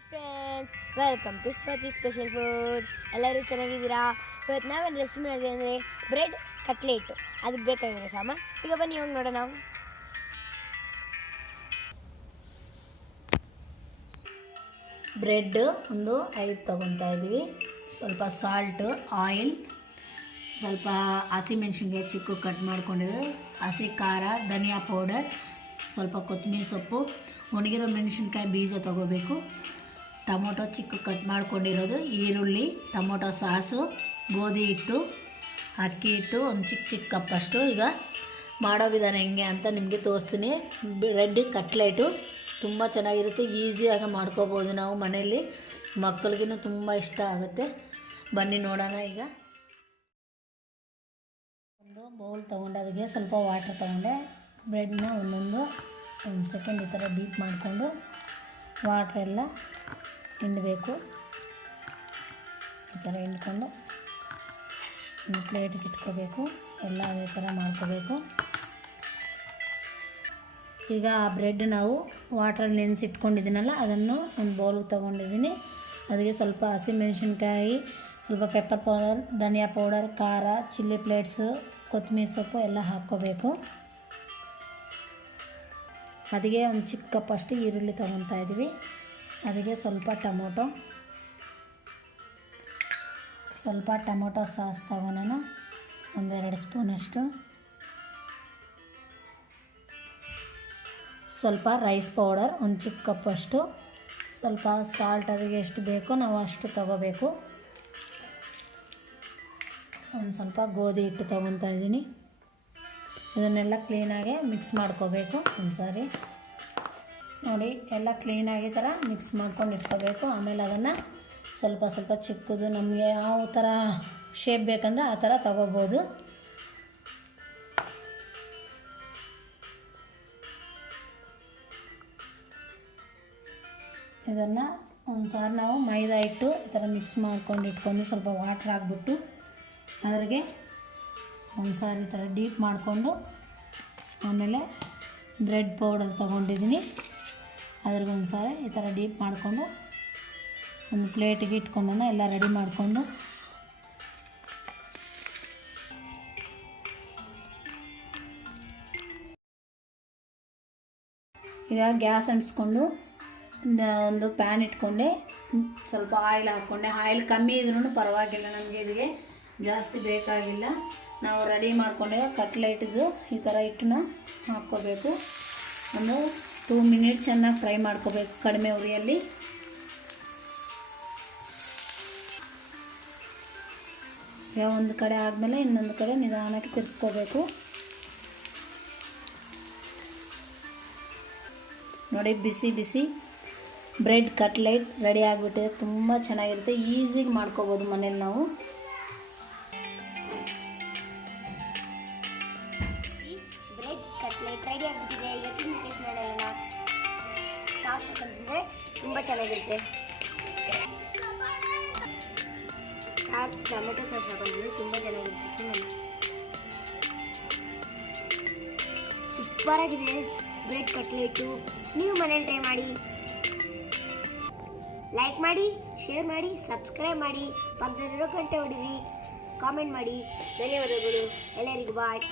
Hi friends, welcome to Swathi special food. ಎಲ್ಲರೂ ಚೆನ್ನಾಗಿದ್ದೀರಾ? ಇವತ್ತು ನಾವೇನು ರೆಸಿಪಿ ಮಾಡಿದೆ ಅಂದರೆ ಬ್ರೆಡ್ ಕಟ್ಲೆಟ್. ಅದಕ್ಕೆ ಬೇಕಾಗಿರೋ ಸಾಮಾನು ಈಗ ಬನ್ನಿ ಹೋಗಿ ನೋಡೋಣ. ಬ್ರೆಡ್ ಒಂದು 5 ತೊಗೊತಾ ಇದ್ವಿ. ಸ್ವಲ್ಪ ಸಾಲ್ಟು, ಆಯಿಲ್, ಸ್ವಲ್ಪ ಹಸಿಮೆಣ್ಸಿನ್ಕಾಯಿ ಚಿಕ್ಕ ಕಟ್ ಮಾಡ್ಕೊಂಡಿದ್ದು, ಹಸಿ ಖಾರ, ಧನಿಯಾ ಪೌಡರ್, ಸ್ವಲ್ಪ ಕೊತ್ತಂಬರಿ ಸೊಪ್ಪು, ಒಣಗಿರೋ ಮೆಣಸಿನ್ಕಾಯಿ ಬೀಜ ತೊಗೋಬೇಕು, ಟೊಮೊಟೊ ಚಿಕ್ಕ ಕಟ್ ಮಾಡ್ಕೊಂಡಿರೋದು, ಈರುಳ್ಳಿ, ಟೊಮೊಟೊ ಸಾಸು, ಗೋಧಿ ಹಿಟ್ಟು, ಅಕ್ಕಿ ಹಿಟ್ಟು ಒಂದು ಚಿಕ್ಕ ಕಪ್ಪಷ್ಟು. ಈಗ ಮಾಡೋ ವಿಧಾನ ಹೆಂಗೆ ಅಂತ ನಿಮಗೆ ತೋರಿಸ್ತೀನಿ. ಬ್ರೆಡ್ ಕಟ್ಲೆಟು ತುಂಬ ಚೆನ್ನಾಗಿರುತ್ತೆ, ಈಸಿಯಾಗಿ ಮಾಡ್ಕೋಬೋದು ನಾವು ಮನೆಯಲ್ಲಿ. ಮಕ್ಕಳಿಗೂ ತುಂಬ ಇಷ್ಟ ಆಗುತ್ತೆ. ಬನ್ನಿ ನೋಡೋಣ. ಈಗ ಒಂದು ಬೌಲ್ ತೊಗೊಂಡು ಅದಕ್ಕೆ ಸ್ವಲ್ಪ ವಾಟರ್ ತೊಗೊಂಡೆ, ಬ್ರೆಡ್ನ ಒಂದು ಸೆಕೆಂಡ್ ಈ ಥರ ಡೀಪ್ ಮಾಡಿಕೊಂಡು ವಾಟ್ರೆಲ್ಲ ಹಿಂಡಬೇಕು. ಈ ಥರ ಹಿಂಡ್ಕೊಂಡು ಒಂದು ಪ್ಲೇಟಿಗೆ ಇಟ್ಕೋಬೇಕು. ಎಲ್ಲ ಅದೇ ಥರ ಮಾಡ್ಕೋಬೇಕು. ಈಗ ಆ ಬ್ರೆಡ್ ನಾವು ವಾಟ್ರಲ್ಲಿ ನೆನೆಸಿಟ್ಕೊಂಡಿದ್ದೀನಲ್ಲ, ಅದನ್ನು ಒಂದು ಬೌಲ್ಗೆ ತೊಗೊಂಡಿದ್ದೀನಿ. ಅದಕ್ಕೆ ಸ್ವಲ್ಪ ಹಸಿಮೆಣ್ಸಿನ್ಕಾಯಿ, ಸ್ವಲ್ಪ ಪೆಪ್ಪರ್ ಪೌಡರ್, ಧನಿಯಾ ಪೌಡರ್, ಖಾರ, ಚಿಲ್ಲಿ ಫ್ಲೇಕ್ಸು, ಕೊತ್ತಂಬರಿ ಸೊಪ್ಪು ಎಲ್ಲ ಹಾಕ್ಕೋಬೇಕು. ಅದಕ್ಕೆ ಒಂದು ಚಿಕ್ಕ ಕಪ್ಪಷ್ಟು ಈರುಳ್ಳಿ ತೊಗೊತಾ ಇದ್ದೀವಿ. ಅದಕ್ಕೆ ಸ್ವಲ್ಪ ಟೊಮೊಟೊ ಸಾಸ್ ತೊಗೊಳೋಣ, 1-2 ಸ್ಪೂನಷ್ಟು. ಸ್ವಲ್ಪ ರೈಸ್ ಪೌಡರ್ ಒಂದು ಚಿಕ್ಕ ಕಪ್ಪಷ್ಟು. ಸ್ವಲ್ಪ ಸಾಲ್ಟ್ ಅದಕ್ಕೆ ಎಷ್ಟು ಬೇಕೋ ನಾವು ಅಷ್ಟು ತೊಗೋಬೇಕು. ಒಂದು ಸ್ವಲ್ಪ ಗೋಧಿ ಹಿಟ್ಟು ತೊಗೊತಾ ಇದ್ದೀನಿ. ಇದನ್ನೆಲ್ಲ ಕ್ಲೀನಾಗಿ ಮಿಕ್ಸ್ ಮಾಡ್ಕೋಬೇಕು. ಒಂದು ಸಾರಿ ನೋಡಿ, ಎಲ್ಲ ಕ್ಲೀನಾಗಿ ಥರ ಮಿಕ್ಸ್ ಮಾಡ್ಕೊಂಡು ಇಟ್ಕೋಬೇಕು. ಆಮೇಲೆ ಅದನ್ನು ಸ್ವಲ್ಪ ಚಿಕ್ಕದು ನಮಗೆ ಯಾವ ಥರ ಶೇಪ್ ಬೇಕಂದರೆ ಆ ಥರ ತೊಗೋಬೋದು. ಇದನ್ನು ಒಂದು ಸಾರಿ ನಾವು ಮೈದಾ ಹಿಟ್ಟು ಈ ಥರ ಮಿಕ್ಸ್ ಮಾಡ್ಕೊಂಡು ಇಟ್ಕೊಂಡು ಸ್ವಲ್ಪ ವಾಟ್ರ್ ಹಾಕ್ಬಿಟ್ಟು ಅದ್ರಿಗೆ ಒಂದು ಸಾರಿ ಈ ಥರ ಡೀಪ್ ಮಾಡಿಕೊಂಡು, ಆಮೇಲೆ ಬ್ರೆಡ್ ಪೌಡರ್ ತೊಗೊಂಡಿದ್ದೀನಿ, ಅದ್ರಿಗೆ ಒಂದು ಸಾರಿ ಈ ಥರ ಡೀಪ್ ಮಾಡಿಕೊಂಡು ಒಂದು ಪ್ಲೇಟಿಗೆ ಇಟ್ಕೊಂಡು ಎಲ್ಲ ರೆಡಿ ಮಾಡಿಕೊಂಡು ಈಗ ಗ್ಯಾಸ್ ಅಂಟಿಸ್ಕೊಂಡು ಒಂದು ಪ್ಯಾನ್ ಇಟ್ಕೊಂಡೆ, ಸ್ವಲ್ಪ ಆಯಿಲ್ ಹಾಕ್ಕೊಂಡೆ. ಆಯಿಲ್ ಕಮ್ಮಿ ಇದ್ರೂ ಪರವಾಗಿಲ್ಲ, ನಮಗೆ ಇದಕ್ಕೆ ಜಾಸ್ತಿ ಬೇಕಾಗಿಲ್ಲ. ನಾವು ರೆಡಿ ಮಾಡ್ಕೊಂಡೆ ಕಟ್ಲೆಟ್ದು ಈ ಥರ ಹಿಟ್ಟನ್ನ ಹಾಕ್ಕೋಬೇಕು. ಒಂದು 2 ಮಿನಿಟ್ಸ್ ಚೆನ್ನಾಗಿ ಫ್ರೈ ಮಾಡ್ಕೋಬೇಕು ಕಡಿಮೆ ಉರಿಯಲ್ಲಿ. ಈಗ ಒಂದು ಕಡೆ ಆದಮೇಲೆ ಇನ್ನೊಂದು ಕಡೆ ನಿಧಾನಕ್ಕೆ ತಿರ್ಸ್ಕೋಬೇಕು. ನೋಡಿ, ಬಿಸಿ ಬ್ರೆಡ್ ಕಟ್ಲೆಟ್ ರೆಡಿ ಆಗಿಬಿಟ್ಟಿದೆ. ತುಂಬ ಚೆನ್ನಾಗಿರುತ್ತೆ, ಈಸಿಗೆ ಮಾಡ್ಕೋಬೋದು ಮನೇಲಿ ನಾವು. ಬ್ರೆಡ್ ಕಟ್ಲೆಟ್ ರೆಡಿ ಆಗಿಬಿಟ್ಟಿದೆ. ಈಗ ತಿಂದು ಟೇಸ್ಟ್ ಮಾಡೋಣ. ಸಾಸ್ ಹಾಕೊಂಡ್ರೆ ತುಂಬ ಚೆನ್ನಾಗಿರುತ್ತೆ. ಟೊಮೆಟೊ ಸಾಸ್ ಹಾಕೊಂಡ್ರೆ ತುಂಬ ಚೆನ್ನಾಗಿರುತ್ತೆ. ಸೂಪರಾಗಿದೆ ಬ್ರೆಡ್ ಕಟ್ಲೆಟು. ನೀವು ಮನೇಲಿ ಟ್ರೈ ಮಾಡಿ. ಲೈಕ್ ಮಾಡಿ, ಶೇರ್ ಮಾಡಿ, ಸಬ್ಸ್ಕ್ರೈಬ್ ಮಾಡಿ, ಪಕ್ಕದಲ್ಲಿರೋ ಗಂಟೆ ಹೊಡಿರಿ, ಕಾಮೆಂಟ್ ಮಾಡಿ. ಧನ್ಯವಾದಗಳು ಎಲ್ಲರಿಗೂ. ಬಾಯ್.